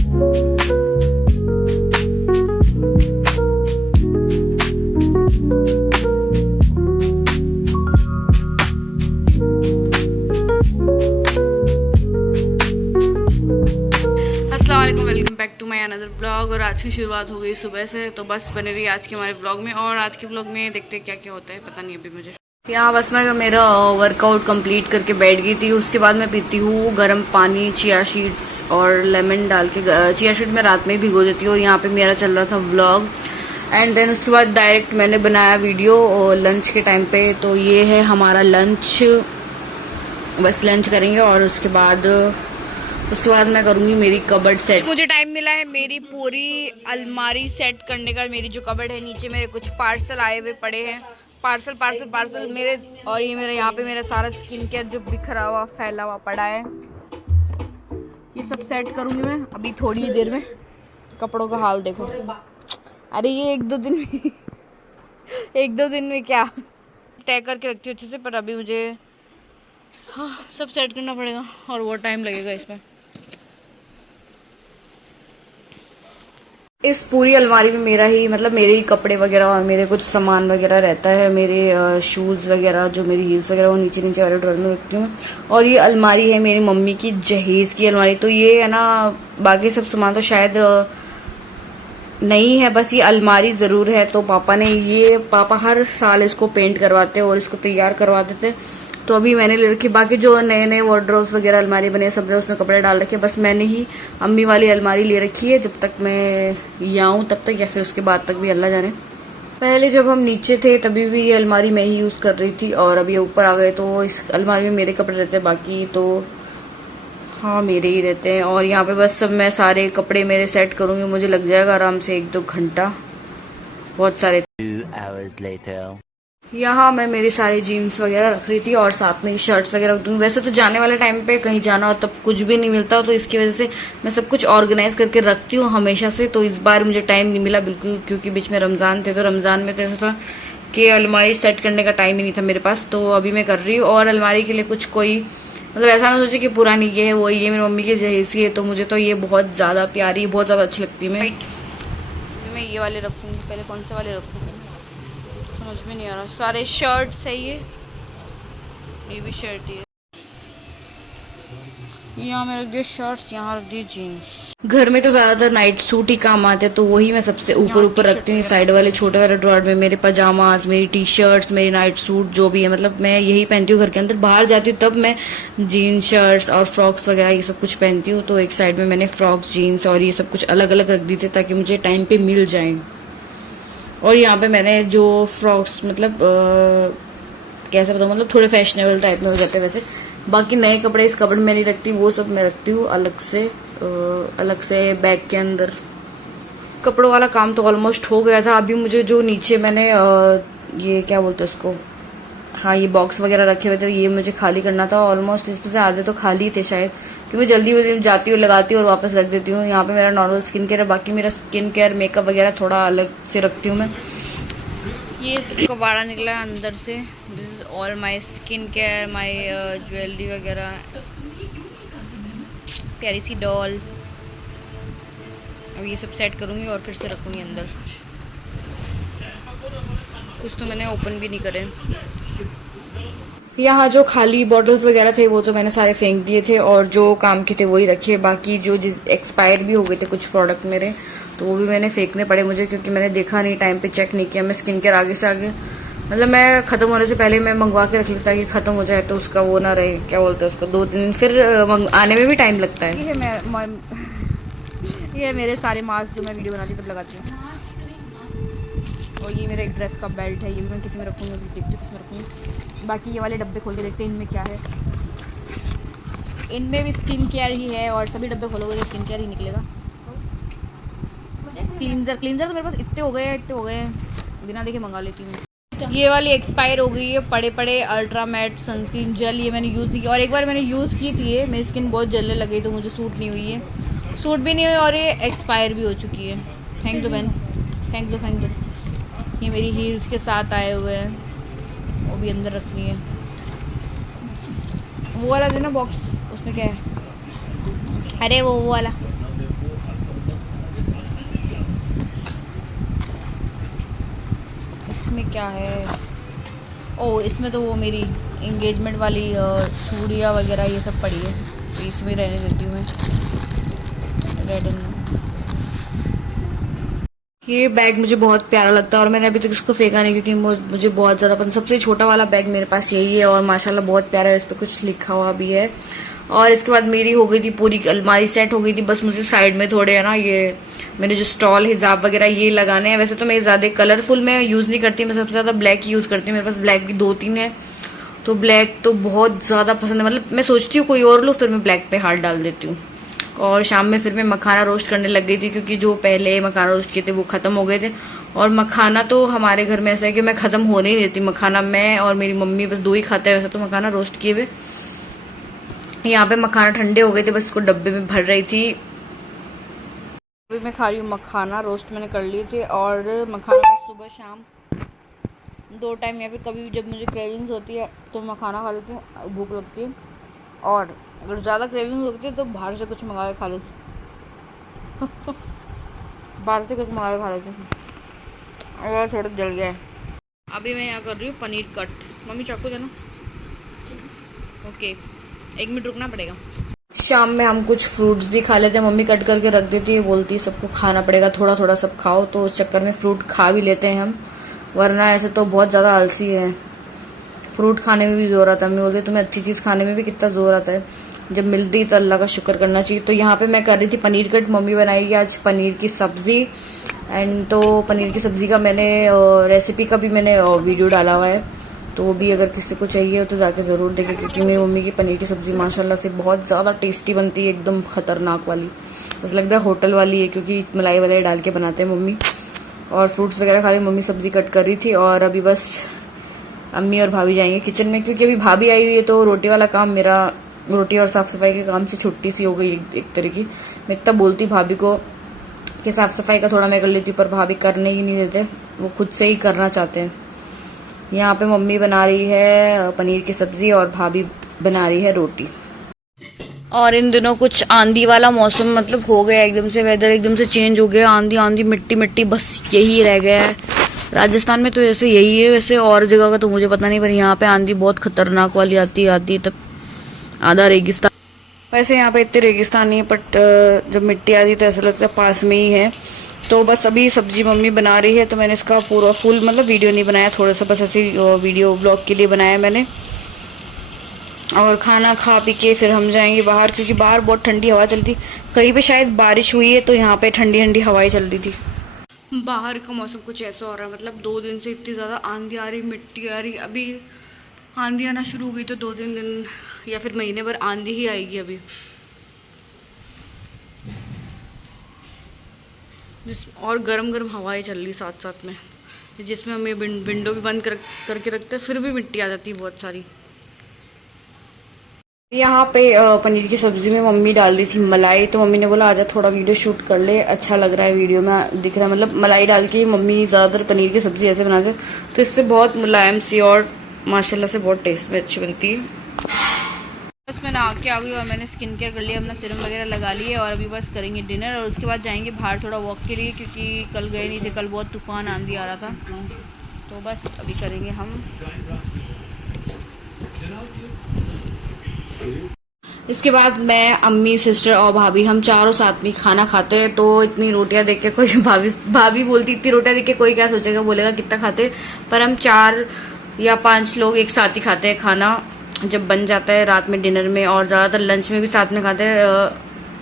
Welcome back to my another blog. और आज की शुरुआत हो गई सुबह से, तो बस बने रही आज के हमारे ब्लॉग में। और आज के ब्लॉग में देखते हैं क्या क्या होता है, पता नहीं अभी मुझे। यहाँ बस मैं मेरा वर्कआउट कंप्लीट करके बैठ गई थी। उसके बाद मैं पीती हूँ गर्म पानी, चिया सीड्स और लेमन डाल के। चिया सीड मैं रात में ही भिगो देती हूँ। यहाँ पे मेरा चल रहा था व्लॉग, एंड देन उसके बाद डायरेक्ट मैंने बनाया वीडियो लंच के टाइम पे। तो ये है हमारा लंच, बस लंच करेंगे और उसके बाद मैं करूंगी मेरी कबर्ड सेट। मुझे टाइम मिला है मेरी पूरी अलमारी सेट करने का। मेरी जो कबर्ड है, नीचे मेरे कुछ पार्सल आए हुए पड़े हैं, पार्सल मेरे। और ये मेरा यहाँ पे मेरा सारा स्किन केयर जो बिखरा हुआ फैला हुआ पड़ा है, ये सब सेट करूंगी मैं अभी थोड़ी ही देर में। कपड़ों का हाल देखो, अरे ये एक दो दिन में क्या तय करके रखती हूँ अच्छे से। पर अभी मुझे सब सेट करना पड़ेगा और वो टाइम लगेगा इसमें। इस पूरी अलमारी में मेरा ही मतलब मेरे ही कपड़े वगैरह और मेरे कुछ सामान वगैरह रहता है। मेरे शूज़ वगैरह, जो मेरी हील्स वगैरह, वो नीचे नीचे वाले ड्रॉर में रखती हूँ। और ये अलमारी है मेरी मम्मी की, जहेज की अलमारी। तो ये है ना, बाकी सब सामान तो शायद नहीं है, बस ये अलमारी ज़रूर है। तो पापा हर साल इसको पेंट करवाते और इसको तैयार करवा देते। तो अभी मैंने ले रखी। बाकी जो नए नए वार्डरोब्स वगैरह अलमारी बने सब, उसमें कपड़े डाल रखे। बस मैंने ही अम्मी वाली अलमारी ले रखी है, जब तक मैं यहाँ हूँ तब तक, या फिर उसके बाद तक भी अल्लाह जाने। पहले जब हम नीचे थे तभी भी ये अलमारी मैं ही यूज़ कर रही थी, और अभी ऊपर आ गए तो इस अलमारी में मेरे कपड़े रहते हैं। बाकी तो हाँ मेरे ही रहते हैं। और यहाँ पे बस सब मैं सारे कपड़े मेरे सेट करूँगी, मुझे लग जाएगा आराम से 1-2 घंटा, बहुत सारे। 2 hours later. यहाँ मैं मेरी सारी जीन्स वगैरह रख रही थी और साथ में शर्ट्स वगैरह रख दूंगी। वैसे तो जाने वाले टाइम पे कहीं जाना हो तब कुछ भी नहीं मिलता, तो इसकी वजह से मैं सब कुछ ऑर्गेनाइज करके रखती हूँ हमेशा से। तो इस बार मुझे टाइम नहीं मिला बिल्कुल, क्योंकि बीच में रमज़ान थे। तो रमज़ान में तो ऐसा था कि अलमारी सेट करने का टाइम ही नहीं था मेरे पास। तो अभी मैं कर रही हूँ। और अलमारी के लिए कुछ कोई मतलब ऐसा ना सोचे कि पुरानी ये है वो, ये मेरी मम्मी की जहेज की है। तो मुझे तो ये बहुत ज़्यादा प्यारी, बहुत ज़्यादा अच्छी लगती है। मैं ये वाले रखूँगी, पहले कौन से वाले रखूँगी समझ में नहीं आ रहा। सारे शर्ट्स है, ये भी शर्ट ही है। यहाँ मैं रख दिए शर्ट्स, यहाँ रख दिए जीन्स। घर में तो ज्यादातर नाइट सूट ही काम आते हैं, तो वही मैं सबसे ऊपर रखती हूँ। साइड वाले छोटे वाले ड्रॉर में मेरे पजामाज, मेरी टी शर्ट्स, मेरी नाइट सूट जो भी है, मतलब मैं यही पहनती हूँ घर के अंदर। बाहर जाती हूँ तब मैं जीन्स, शर्ट्स और फ्रॉक्स वगैरह ये सब कुछ पहनती हूँ। तो एक साइड में मैंने फ्रॉक्स, जीन्स और ये सब कुछ अलग अलग रख दी थे, ताकि मुझे टाइम पे मिल जाए। और यहाँ पे मैंने जो फ्रॉक्स मतलब कैसे बताऊँ, मतलब थोड़े फैशनेबल टाइप में हो जाते हैं वैसे। बाकी नए कपड़े इस कपड़े में नहीं रखती, वो सब मैं रखती हूँ अलग से बैग के अंदर। कपड़ों वाला काम तो ऑलमोस्ट हो गया था। अभी मुझे जो नीचे मैंने ये क्या बोलते हैं उसको, हाँ ये बॉक्स वगैरह रखे हुए थे, ये मुझे खाली करना था। ऑलमोस्ट इसमें से आधे तो खाली थे शायद, क्योंकि जल्दी जाती हूँ, लगाती हूँ और वापस रख देती हूँ। यहाँ पे मेरा नॉर्मल स्किन केयर है। बाकी मेरा स्किन केयर, मेकअप वगैरह थोड़ा अलग से रखती हूँ मैं। ये कबाड़ा निकला है अंदर से। This is all my skin care, my jewellery वगैरह, प्यारी सी डॉल। अब ये सब सेट करूँगी और फिर से रखूँगी अंदर। कुछ तो मैंने ओपन भी नहीं करे। यहाँ जो खाली बॉटल्स वगैरह थे वो तो मैंने सारे फेंक दिए थे, और जो काम के थे वही रखे। बाकी जो एक्सपायर भी हो गए थे कुछ प्रोडक्ट मेरे, तो वो भी मैंने फेंकने पड़े मुझे, क्योंकि मैंने देखा नहीं, टाइम पे चेक नहीं किया। मैं स्किन केयर आगे से आगे, मतलब मैं ख़त्म होने से पहले मैं मंगवा के रख लेता कि ख़त्म हो जाए तो उसका वो ना रहे, क्या बोलते हैं उसको, 2-3 दिन फिर आने में भी टाइम लगता है। ये मेरे सारे मास्क जो मैं वीडियो बनाती हूँ तब लगाती हूँ। और ये मेरा एक ड्रेस का बेल्ट है, ये भी मैं किसी में रखूँगी, देखती हूँ किस में रखूँगी। बाकी ये वाले डब्बे खोल के देखते हैं इनमें क्या है। इनमें भी स्किन केयर ही है, और सभी डब्बे खोलोगे तो स्किन केयर ही निकलेगा। क्लींजर तो मेरे पास इतने हो गए बिना देखे मंगा लेती हूँ। ये वाली एक्सपायर हो गई है, पड़े अल्ट्रा मैट सनस्क्रीन जेल, ये मैंने यूज़ नहीं किया। और एक बार मैंने यूज़ की थी, ये मेरी स्किन बहुत जलने लगी, तो मुझे सूट नहीं हुई है, सूट भी नहीं हुई, और ये एक्सपायर भी हो चुकी है। फेंक दो बहन, फेंक दो। ये मेरी हील्स के साथ आए हुए हैं, वो भी अंदर रखनी है। वो वाला देना बॉक्स, उसमें क्या है, अरे वो वाला इसमें क्या है? ओह, इसमें तो वो मेरी इंगेजमेंट वाली चूड़ियाँ वगैरह ये सब पड़ी है, तो इसमें रहने देती हूँ मैं। रेड एंड ये बैग मुझे बहुत प्यारा लगता है और मैंने अभी तक इसको फेंका नहीं, क्योंकि मुझे बहुत ज़्यादा पसंद। सबसे छोटा वाला बैग मेरे पास यही है और माशाल्लाह बहुत प्यारा है, इस पर कुछ लिखा हुआ भी है। और इसके बाद मेरी हो गई थी पूरी अलमारी सेट हो गई थी। बस मुझे साइड में थोड़े है ना ये मेरे जो स्टॉल हिजाब वगैरह ये लगाने हैं। वैसे तो मैं ज़्यादा कलरफुल में यूज़ नहीं करती, मैं सबसे ज़्यादा ब्लैक यूज़ करती हूँ। मेरे पास ब्लैक भी 2-3 है, तो ब्लैक तो बहुत ज़्यादा पसंद है। मतलब मैं सोचती हूँ कोई और लूँ, फिर मैं ब्लैक पे हाथ डाल देती हूँ। और शाम में फिर मैं मखाना रोस्ट करने लग गई थी, क्योंकि जो पहले मखाना रोस्ट किए थे वो ख़त्म हो गए थे। और मखाना तो हमारे घर में ऐसा है कि मैं ख़त्म होने ही देती। मखाना मैं और मेरी मम्मी बस 2 ही खाते हैं वैसे तो मखाना रोस्ट किए हुए। यहाँ पे मखाना ठंडे हो गए थे, बस इसको डब्बे में भर रही थी। अभी मैं खा रही हूँ मखाना रोस्ट, मैंने कर लिए थे। और मखाना सुबह शाम 2 टाइम, या फिर कभी भी जब मुझे क्रेविंग्स होती है तो मखाना खा लेती हूँ, भूख लगती है। और अगर ज़्यादा क्रेविंग्स होती है तो बाहर से कुछ मंगा के खा लेती हूँ। बाहर से कुछ मंगा के खा लेती हूँ। और थोड़ा जल गया है। अभी मैं यहाँ कर रही हूँ पनीर कट। मम्मी चाकू देना। ओके, 1 मिनट रुकना पड़ेगा। शाम में हम कुछ फ्रूट्स भी खा लेते हैं, मम्मी कट करके रख देती है, बोलती है सबको खाना पड़ेगा, थोड़ा थोड़ा सब खाओ। तो उस चक्कर में फ्रूट खा भी लेते हैं हम, वरना ऐसे तो बहुत ज़्यादा आलसी है। फ्रूट खाने में भी जोर आता है। मम्मी बोलती तुम्हें अच्छी चीज़ खाने में भी कितना जोर आता है, जब मिल रही तो अल्लाह का शुक्र करना चाहिए। तो यहाँ पे मैं कर रही थी पनीर कट, मम्मी बनाएगी आज पनीर की सब्ज़ी। एंड तो पनीर की सब्ज़ी का मैंने रेसिपी का भी मैंने वीडियो डाला हुआ है, तो वो भी अगर किसी को चाहिए हो तो जाके ज़रूर देखें, क्योंकि मेरी मम्मी की पनीर की सब्ज़ी माशाल्लाह से बहुत ज़्यादा टेस्टी बनती है, एकदम ख़तरनाक वाली। बस लगता है होटल वाली है, क्योंकि मलाई वलाई डाल के बनाते हैं मम्मी। और फ्रूट्स वगैरह खा रही, मम्मी सब्ज़ी कट कर रही थी। और अभी बस अम्मी और भाभी जाएंगे किचन में, क्योंकि अभी भाभी आई हुई है तो रोटी वाला काम मेरा, रोटी और साफ़ सफाई के काम से छुट्टी सी हो गई एक तरह की। मैं इतना बोलती भाभी को कि साफ़ सफाई का थोड़ा मैं कर लेती हूँ, पर भाभी करने ही नहीं देते, वो खुद से ही करना चाहते हैं। यहाँ पे मम्मी बना रही है पनीर की सब्ज़ी और भाभी बना रही है रोटी। और इन दिनों कुछ आंधी वाला मौसम मतलब हो गया, एकदम से वेदर एकदम से चेंज हो गया। आंधी आंधी मिट्टी मिट्टी बस यही रह गया है। राजस्थान में तो ऐसे यही है, वैसे और जगह का तो मुझे पता नहीं, पर यहाँ पे आंधी बहुत खतरनाक वाली आती है तब आधा रेगिस्तान। वैसे यहाँ पे इतने रेगिस्तान नहीं है, बट जब मिट्टी आती तो ऐसा लगता है पास में ही है। तो बस अभी सब्जी मम्मी बना रही है, तो मैंने इसका पूरा फुल मतलब वीडियो नहीं बनाया, थोड़ा सा बस ऐसे वीडियो ब्लॉग के लिए बनाया मैंने। और खाना खा पी के फिर हम जाएंगे बाहर, क्योंकि बाहर बहुत ठंडी हवा चलती। कहीं पे शायद बारिश हुई है तो यहाँ पे ठंडी ठंडी हवाएं चल रही थी। बाहर का मौसम कुछ ऐसा हो रहा है, मतलब 2 दिन से इतनी ज़्यादा आंधी आ रही, मिट्टी आ रही। अभी आंधी आना शुरू हो गई तो 2-3 दिन या फिर महीने भर आंधी ही आएगी अभी। और गरम गरम हवाएं चल रही साथ साथ में, जिसमें हमें विंडो भी बंद करके रखते हैं, फिर भी मिट्टी आ जाती है बहुत सारी। यहाँ पे पनीर की सब्जी में मम्मी डाल रही थी मलाई, तो मम्मी ने बोला आजा थोड़ा वीडियो शूट कर ले, अच्छा लग रहा है वीडियो में दिख रहा है। मतलब मलाई डाल के मम्मी ज़्यादातर पनीर की सब्जी ऐसे बनाते, तो इससे बहुत मुलायम सी और माशाल्लाह से बहुत टेस्ट में अच्छी बनती है। बस मैं नहा के आ गई और मैंने स्किन केयर कर लिया, अपना सीरम वगैरह लगा लिए, और अभी बस करेंगे डिनर। और उसके बाद जाएंगे बाहर थोड़ा वॉक के लिए, क्योंकि कल गए नहीं थे, कल बहुत तूफान आंधी आ रहा था। तो बस अभी करेंगे हम। इसके बाद मैं, अम्मी, सिस्टर और भाभी हम चारों साथ में खाना खाते हैं। तो इतनी रोटियां देख के कोई भाभी बोलती इतनी रोटियां देख के कोई क्या सोचेगा, बोलेगा कितना खाते, पर हम 4 या 5 लोग एक साथ ही खाते हैं खाना, जब बन जाता है रात में डिनर में। और ज़्यादातर लंच में भी साथ में खाते हैं,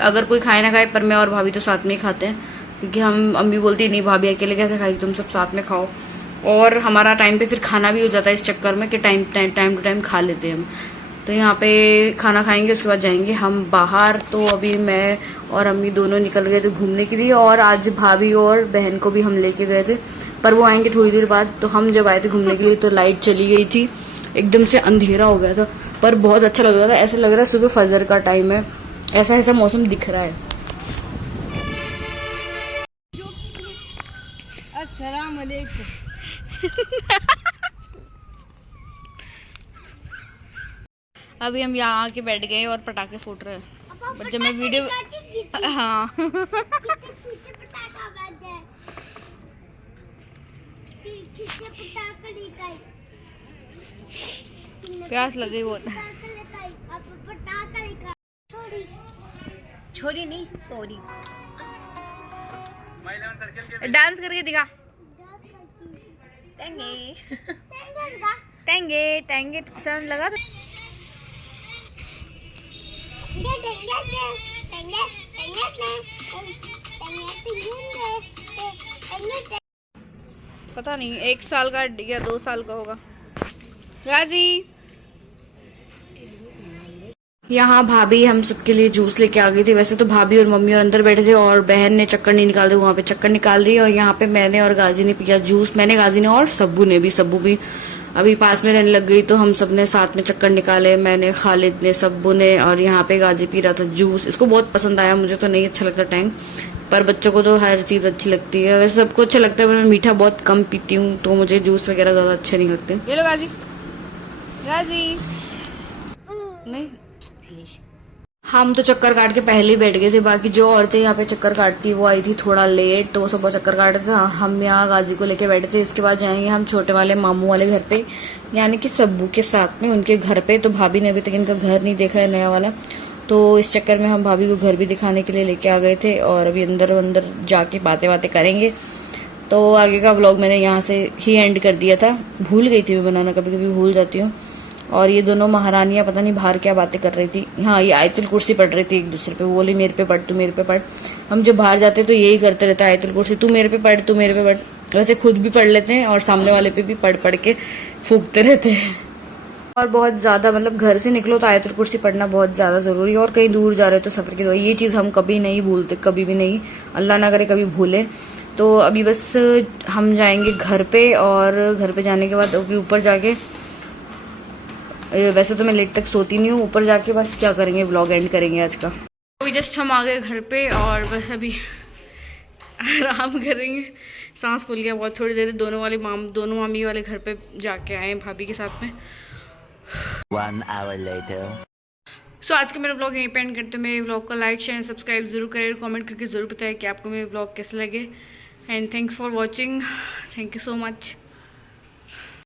अगर कोई खाए ना खाए, पर मैं और भाभी तो साथ में ही खाते हैं, क्योंकि हम, अम्मी बोलती नहीं भाभी अकेले कैसे खाएगी, तुम सब साथ में खाओ। और हमारा टाइम पे फिर खाना भी हो जाता है इस चक्कर में कि टाइम टू टाइम खा लेते हैं हम। तो यहाँ पे खाना खाएंगे, उसके बाद जाएंगे हम बाहर। तो अभी मैं और अम्मी दोनों निकल गए थे घूमने के लिए, और आज भाभी और बहन को भी हम लेके गए थे, पर वो आएंगे थोड़ी देर बाद। तो हम जब आए थे घूमने के लिए तो लाइट चली गई थी, एकदम से अंधेरा हो गया था, पर बहुत अच्छा लग रहा था। ऐसा लग रहा है सुबह फजर का टाइम है, ऐसा ऐसा मौसम दिख रहा है। अस्सलाम वालेकुम। अभी हम यहाँ आके बैठ गए और पटाखे फूट रहे हैं, बट जब मैं वीडियो, हाँ प्यास लग गई बहुत। छोरी नहीं सॉरी। डांस करके दिखा। टेंगे टेंगे टेंगे साउंड लगा दो। पता नहीं 1 साल का या 2 साल का होगा। गाजी यहाँ भाभी हम सबके लिए जूस लेके आ गई थी। वैसे तो भाभी और मम्मी और अंदर बैठे थे और बहन ने चक्कर नहीं निकाल दी, वहाँ पे चक्कर निकाल रही है। और यहाँ पे मैंने और गाजी ने पिया जूस। मैंने, गाजी ने और सब्बू ने भी। सब्बू भी अभी पास में रहने लग गई तो हम सब ने साथ में चक्कर निकाले। मैंने, खालिद ने, सब्बू ने। और यहाँ पे गाजी पी रहा था जूस। इसको बहुत पसंद आया, मुझे तो नहीं अच्छा लगता टैंग, पर बच्चों को तो हर चीज़ अच्छी लगती है। वैसे सबको अच्छा लगता है, मैं मीठा बहुत कम पीती हूँ तो मुझे जूस वगैरह ज़्यादा अच्छे नहीं लगते। ये लो गाजी। गाजी नहीं, हम तो चक्कर काट के पहले ही बैठ गए थे। बाकी जो औरतें यहाँ पे चक्कर काटती वो आई थी थोड़ा लेट, तो वो सब बहुत चक्कर काट रहे थे और हम यहाँ गाजी को लेके बैठे थे। इसके बाद जाएंगे हम छोटे वाले मामू वाले घर पे, यानी कि सब्बू के साथ में उनके घर पे। तो भाभी ने अभी तक इनका घर नहीं देखा है नया वाला, तो इस चक्कर में हम भाभी को घर भी दिखाने के लिए लेके आ गए थे। और अभी अंदर जाके बातें बातें करेंगे। तो आगे का व्लॉग मैंने यहाँ से ही एंड कर दिया था। भूल गई थी मैं बनाना, कभी कभी भूल जाती हूँ। और ये दोनों महारानियां पता नहीं बाहर क्या बातें कर रही थी। हाँ, ये आयतुल कुर्सी पढ़ रही थी एक दूसरे पे। वो बोली मेरे पे पढ़, तू मेरे पे पढ़। हम जब बाहर जाते तो यही करते रहते, आयतुल कुर्सी तू मेरे पे पढ़, तू मेरे पे पढ़। वैसे खुद भी पढ़ लेते हैं और सामने वाले पे भी पढ़ पढ़ के फूकते रहते हैं। और बहुत ज़्यादा मतलब घर से निकलो तो आयतुल कुर्सी पढ़ना बहुत ज़्यादा ज़रूरी है। और कहीं दूर जा रहे हो तो सफ़र की दुआ, ये चीज़ हम कभी नहीं भूलते, कभी भी नहीं, अल्लाह ना करे कभी भूले। तो अभी बस हम जाएंगे घर पे, और घर पे जाने के बाद अभी ऊपर जाके, वैसे तो मैं लेट तक सोती नहीं हूँ, ऊपर जाके बस क्या करेंगे, व्लॉग एंड करेंगे आज का। अभी जस्ट हम आ गए घर पे और बस अभी आराम करेंगे। सांस फूल गया बहुत, थोड़ी देर। दोनों मामी वाले घर पे जाके आए भाभी के साथ में। 1 hour later. सो आज के मेरा ब्लॉग यहीं पे एंड करते हैं। मेरे ब्लॉग को लाइक शेयर सब्सक्राइब जरूर करें, कमेंट करके ज़रूर बताएं कि आपको मेरे ब्लॉग कैसे लगे। And thanks for watching, thank you so much.